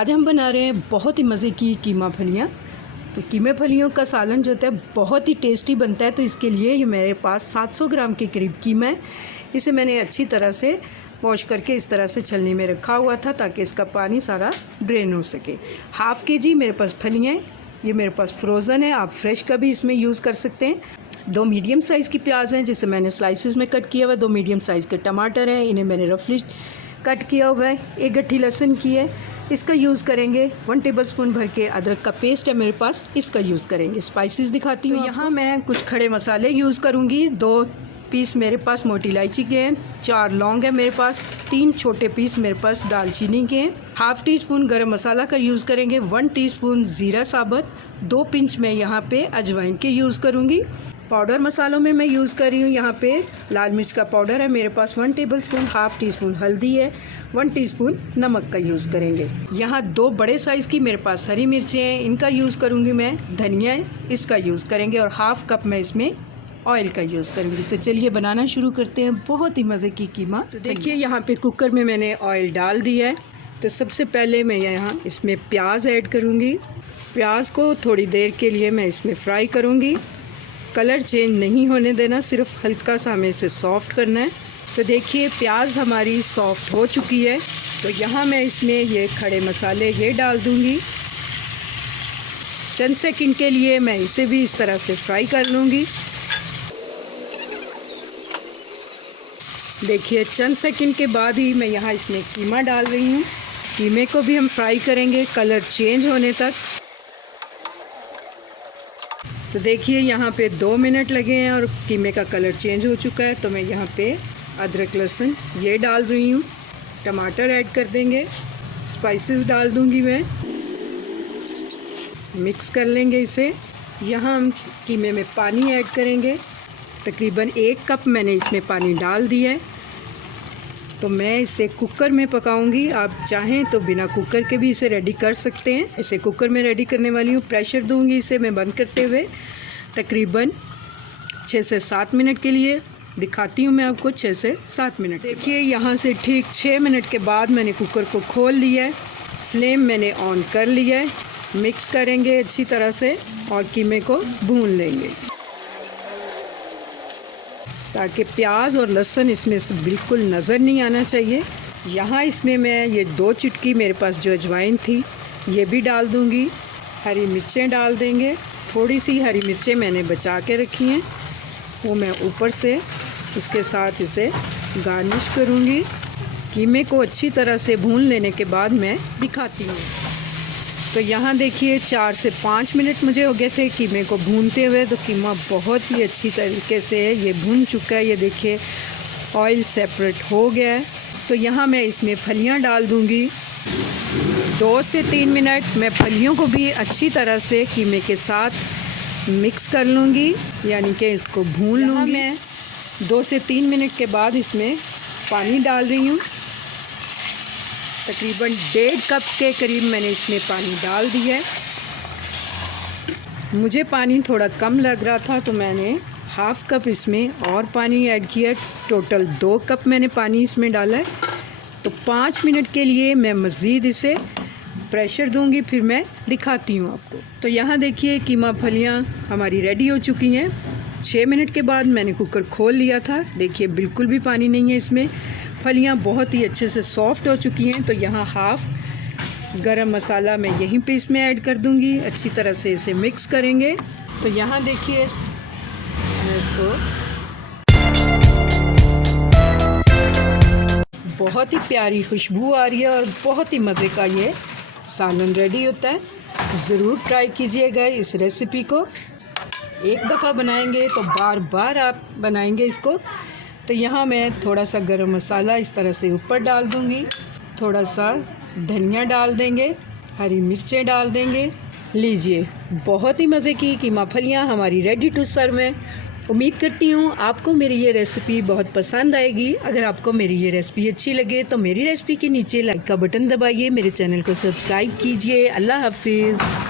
आज हम बना रहे हैं बहुत ही मज़े की कीमा फलियाँ। तो कीमे फलियों का सालन जो होता है बहुत ही टेस्टी बनता है। तो इसके लिए ये मेरे पास 700 ग्राम के करीब कीमा है। इसे मैंने अच्छी तरह से वॉश करके इस तरह से छलनी में रखा हुआ था ताकि इसका पानी सारा ड्रेन हो सके। हाफ़ kg मेरे पास फलियाँ हैं। ये मेरे पास फ्रोज़न है, आप फ्रेश का भी इसमें यूज़ कर सकते हैं। 2 मीडियम साइज़ की प्याज हैं जिसे मैंने स्लाइसिस में कट किया हुआ है। 2 मीडियम साइज़ के टमाटर हैं, इन्हें मैंने रफली कट किया हुआ है। 1 गट्ठी लहसुन की है, इसका यूज़ करेंगे। 1 टेबलस्पून भर के अदरक का पेस्ट है मेरे पास, इसका यूज़ करेंगे। स्पाइसेस दिखाती हूँ। यहाँ मैं कुछ खड़े मसाले यूज़ करूँगी। 2 पीस मेरे पास मोटी इलायची के हैं, 4 लौंग है मेरे पास, 3 छोटे पीस मेरे पास दालचीनी के हैं। हाफ़ टी-स्पून गरम मसाला का यूज़ करेंगे। 1 टीस्पून ज़ीरा साबुत, 2 पिंच मैं यहाँ पे अजवाइन के यूज़ करूँगी। पाउडर मसालों में मैं यूज़ कर रही हूँ यहाँ पे लाल मिर्च का पाउडर है मेरे पास 1 टेबलस्पून, हाफ़ टी-स्पून हल्दी है, 1 टीस्पून नमक का यूज़ करेंगे। यहाँ 2 बड़े साइज़ की मेरे पास हरी मिर्चें हैं, इनका यूज़ करूँगी मैं। धनिया है, इसका यूज़ करेंगे और हाफ़ कप मैं इसमें ऑयल का यूज़ करूँगी। तो चलिए बनाना शुरू करते हैं बहुत ही मज़े की कीमा। तो देखिए यहाँ पे कुकर में मैंने ऑयल डाल दिया है। तो सबसे पहले मैं यहाँ इसमें प्याज ऐड करूँगी। प्याज को थोड़ी देर के लिए मैं इसमें फ्राई करूँगी। कलर चेंज नहीं होने देना, सिर्फ हल्का सा हमें इसे सॉफ़्ट करना है। तो देखिए प्याज हमारी सॉफ़्ट हो चुकी है। तो यहाँ मैं इसमें ये खड़े मसाले ये डाल दूँगी। चंद सेकंड के लिए मैं इसे भी इस तरह से फ्राई कर लूँगी। देखिए चंद सेकंड के बाद ही मैं यहाँ इसमें कीमा डाल रही हूँ। कीमे को भी हम फ्राई करेंगे कलर चेंज होने तक। तो देखिए यहाँ पे 2 मिनट लगे हैं और कीमे का कलर चेंज हो चुका है। तो मैं यहाँ पे अदरक लहसुन ये डाल रही हूँ। टमाटर ऐड कर देंगे, स्पाइसेस डाल दूँगी मैं, मिक्स कर लेंगे इसे। यहाँ हम कीमे में पानी ऐड करेंगे। तकरीबन 1 कप मैंने इसमें पानी डाल दिया है। तो मैं इसे कुकर में पकाऊंगी। आप चाहें तो बिना कुकर के भी इसे रेडी कर सकते हैं। इसे कुकर में रेडी करने वाली हूँ। प्रेशर दूंगी इसे मैं बंद करते हुए तकरीबन 6 से 7 मिनट के लिए। दिखाती हूँ मैं आपको 6 से 7 मिनट। देखिए यहाँ से ठीक 6 मिनट के बाद मैंने कुकर को खोल लिया है। फ्लेम मैंने ऑन कर लिया है। मिक्स करेंगे अच्छी तरह से और कीमे को भून लेंगे ताकि प्याज और लहसुन इसमें से बिल्कुल नज़र नहीं आना चाहिए। यहाँ इसमें मैं ये 2 चुटकी मेरे पास जो अजवाइन थी ये भी डाल दूँगी। हरी मिर्चें डाल देंगे। थोड़ी सी हरी मिर्चें मैंने बचा के रखी हैं, वो मैं ऊपर से इसके साथ इसे गार्निश करूँगी। कीमे को अच्छी तरह से भून लेने के बाद मैं दिखाती हूँ। तो यहाँ देखिए 4 से 5 मिनट मुझे हो गए थे कीमे को भूनते हुए। तो कीमा बहुत ही अच्छी तरीके से ये भून चुका है। ये देखिए ऑयल सेपरेट हो गया है। तो यहाँ मैं इसमें फलियाँ डाल दूँगी। 2 से 3 मिनट मैं फलियों को भी अच्छी तरह से कीमे के साथ मिक्स कर लूँगी, यानी कि इसको भून लूँगी। मैं 2 से 3 मिनट के बाद इसमें पानी डाल रही हूँ। तकरीबन 1.5 कप के करीब मैंने इसमें पानी डाल दिया है। मुझे पानी थोड़ा कम लग रहा था तो मैंने हाफ़ कप इसमें और पानी ऐड किया। टोटल 2 कप मैंने पानी इसमें डाला है। तो 5 मिनट के लिए मैं मज़ीद इसे प्रेशर दूंगी, फिर मैं दिखाती हूँ आपको। तो यहाँ देखिए कीमा फलियाँ हमारी रेडी हो चुकी हैं। 6 मिनट के बाद मैंने कुकर खोल लिया था। देखिए बिल्कुल भी पानी नहीं है इसमें। फलियाँ बहुत ही अच्छे से सॉफ़्ट हो चुकी हैं। तो यहाँ हाफ़ गरम मसाला मैं यहीं पे इसमें ऐड कर दूँगी। अच्छी तरह से इसे मिक्स करेंगे। तो यहाँ देखिए मैं इसको बहुत ही प्यारी खुशबू आ रही है और बहुत ही मज़े का ये सालन रेडी होता है। ज़रूर ट्राई कीजिएगा इस रेसिपी को। एक दफ़ा बनाएंगे तो बार बार आप बनाएंगे इसको। तो यहाँ मैं थोड़ा सा गरम मसाला इस तरह से ऊपर डाल दूँगी। थोड़ा सा धनिया डाल देंगे, हरी मिर्चें डाल देंगे। लीजिए बहुत ही मज़े की कीमा फलियाँ हमारी रेडी टू सर्व है। उम्मीद करती हूँ आपको मेरी ये रेसिपी बहुत पसंद आएगी। अगर आपको मेरी ये रेसिपी अच्छी लगे तो मेरी रेसिपी के नीचे लाइक का बटन दबाइए, मेरे चैनल को सब्सक्राइब कीजिए। अल्लाह हाफिज़।